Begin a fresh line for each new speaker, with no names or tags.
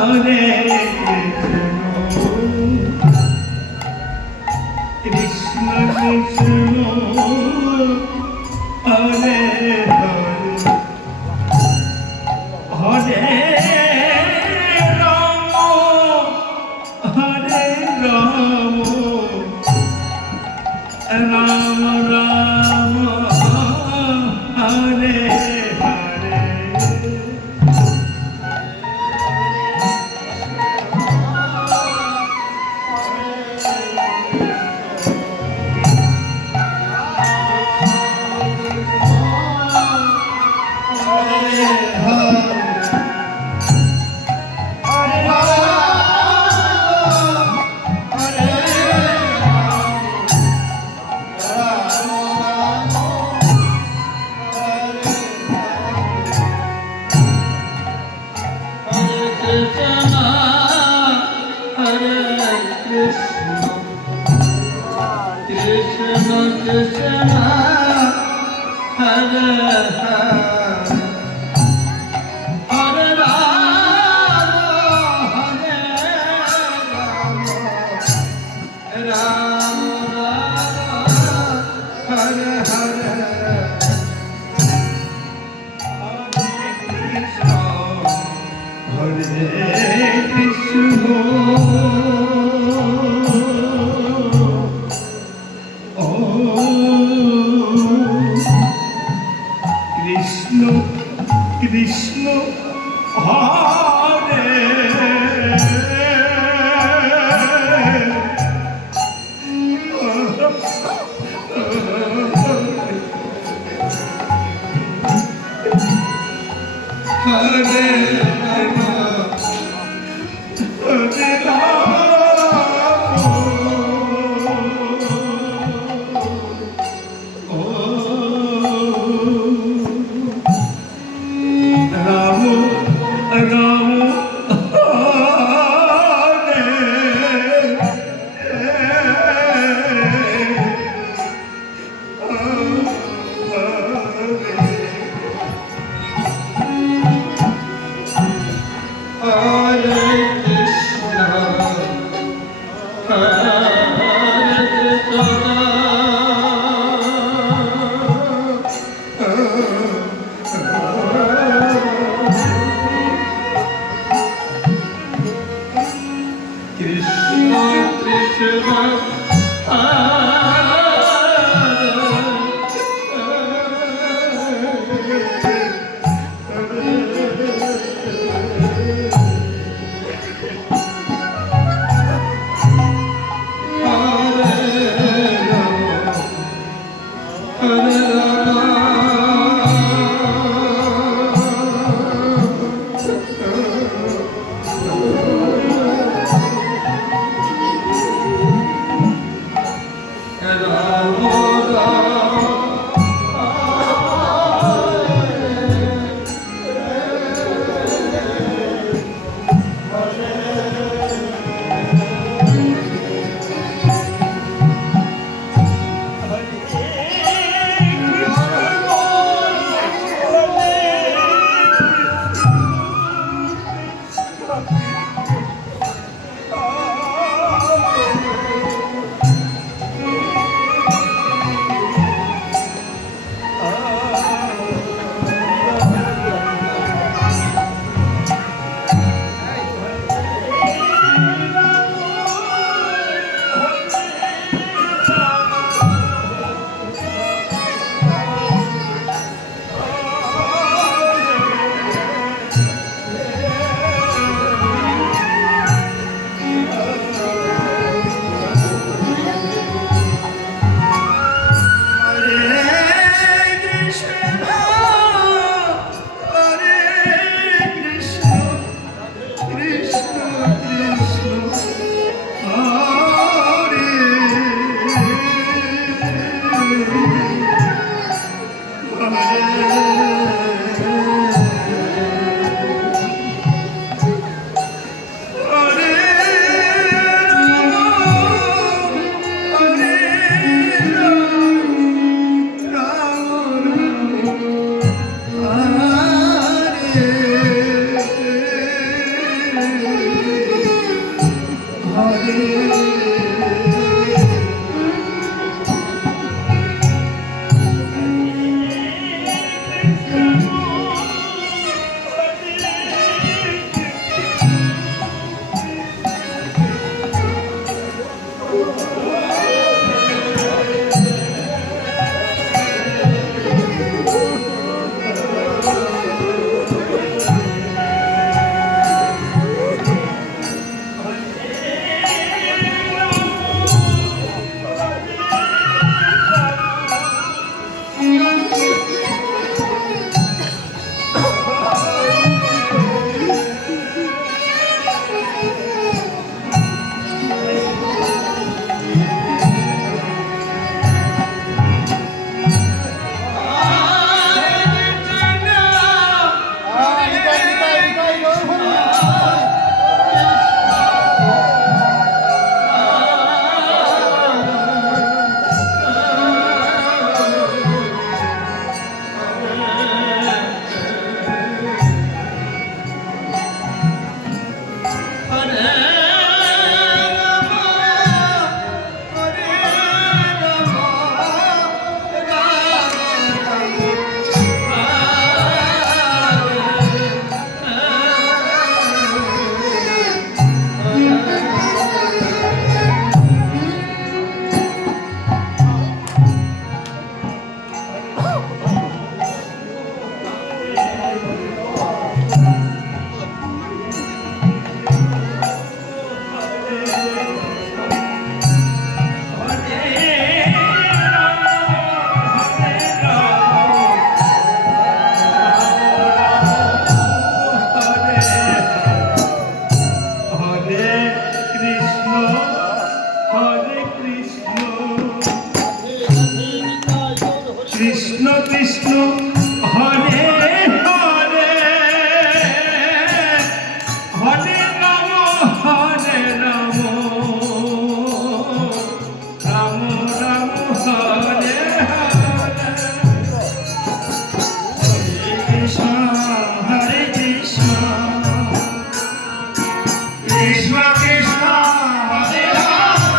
Hare Krishna Krishna Krishna Hare. Hare Hare Krishna Krishna Hare